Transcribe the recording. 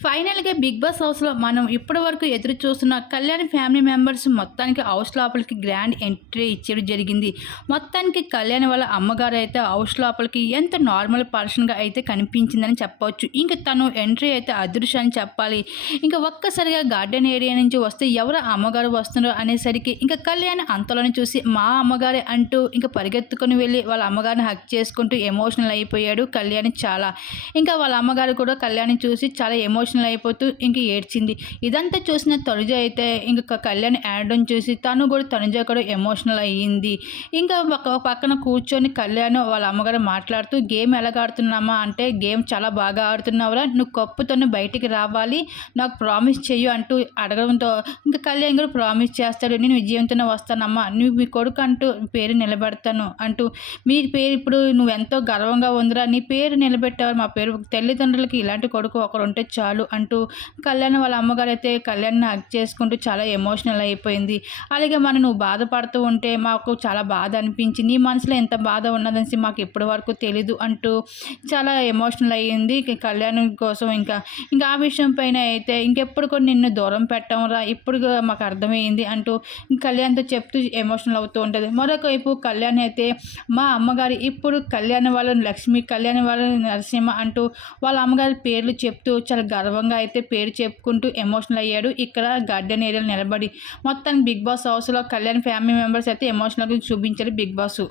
ఫైనల్‌గా 'big boss' హౌస్‌లో మనం ఇప్పటి వరకు ఎదురు చూస్తున్న కళ్యాణ్ ఫ్యామిలీ మెంబర్స్ మొత్తానికి హౌస్ లోపలికి గ్రాండ్ ఎంట్రీ ఇచ్చేయడం జరిగింది. మొత్తానికి కళ్యాణ్ వాళ్ళ అమ్మగారు అయితే హౌస్ లోపలికి ఎంత నార్మల్ పర్సన్‌గా అయితే కనిపించిందని చెప్పవచ్చు ఇంకా తను ఎంట్రీ అయితే అదృశ్యాన్ని అని చెప్పాలి. ఇంకా ఒక్కసారిగా గార్డెన్ ఏరియా నుంచి వస్తే ఎవరు అమ్మగారు వస్తున్నారు అనేసరికి ఇంకా కళ్యాణ్ అంతలోనే చూసి మా అమ్మగారే అంటూ ఇంకా పరిగెత్తుకొని వెళ్ళి వాళ్ళ అమ్మగారిని హక్ చేసుకుంటూ ఎమోషనల్ అయిపోయాడు కళ్యాణ్ చాలా. ఇంకా వాళ్ళ అమ్మగారు కూడా కళ్యాణ్ చూసి చాలా ఎమోషన్ ఎమోషనల్ అయిపోతూ ఇంక ఏడ్చింది. ఇదంతా చూసిన తనుజ అయితే ఇంకొక కళ్యాణ్ ఏడడం చూసి తను కూడా తనుజ కూడా ఎమోషనల్ అయ్యింది. ఇంకా ఒక పక్కన కూర్చొని కళ్యాణ్ వాళ్ళ అమ్మగారు మాట్లాడుతూ గేమ్ ఎలాగ ఆడుతున్నామా? అంటే గేమ్ చాలా బాగా ఆడుతున్నావురా. నువ్వు కప్పుతో బయటికి రావాలి. నాకు ప్రామిస్ చెయ్యు అంటూ అడగడంతో ఇంకా కళ్యాణ్ కూడా ప్రామిస్ చేస్తాడు. నేను విజయంతోనే వస్తానమ్మా. నువ్వు మీ కొడుకు అంటూ పేరు నిలబెడతాను అంటూ మీ పేరు ఇప్పుడు నువ్వెంతో గర్వంగా ఉందిరా. నీ పేరు నిలబెట్టావు. మా పేరు తల్లిదండ్రులకి ఇలాంటి కొడుకు ఒకరు ఉంటే చాలు. అంటూ కళ్యాణ్ వాళ్ళ అమ్మగారు అయితే కళ్యాణ్‌ని హక్ చేసుకుంటూ చాలా ఎమోషనల్ అయిపోయింది. అలాగే మనం నువ్వు బాధపడుతూ ఉంటే మాకు చాలా బాధ అనిపించి నీ మనసులో ఎంత బాధ ఉన్నదనేసి మాకు ఇప్పటి వరకు తెలీదు అంటూ చాలా ఎమోషనల్ అయ్యింది. కళ్యాణ్ కోసం ఇంకా ఇంకా ఆ విషయం పైన అయితే ఇంకెప్పుడు కూడా నిన్ను దూరం పెట్టంరా ఇప్పుడు మాకు అర్థమైంది అంటూ కళ్యాణ్‌తో చెప్తూ ఎమోషనల్ అవుతూ ఉంటుంది మరొక వైపు కళ్యాణ్ అయితే మా అమ్మగారు ఇప్పుడు కళ్యాణ్ వాళ్ళ లక్ష్మి, కళ్యాణ్ వాళ్ళ నరసింహ అంటూ వాళ్ళ అమ్మగారి పేర్లు చెప్తూ చాలా గర్వ గర్వంగా అయితే పేరు చెప్పుకుంటూ ఎమోషనల్ అయ్యాడు. ఇక్కడ గార్డెన్ ఏరియాలో నిలబడి మొత్తాన్ని 'బిగ్ బాస్' హౌస్‌లో కళ్యాణ్ ఫ్యామిలీ మెంబర్స్ అయితే ఎమోషనల్‌గా చూపించారు 'బిగ్ బాస్'.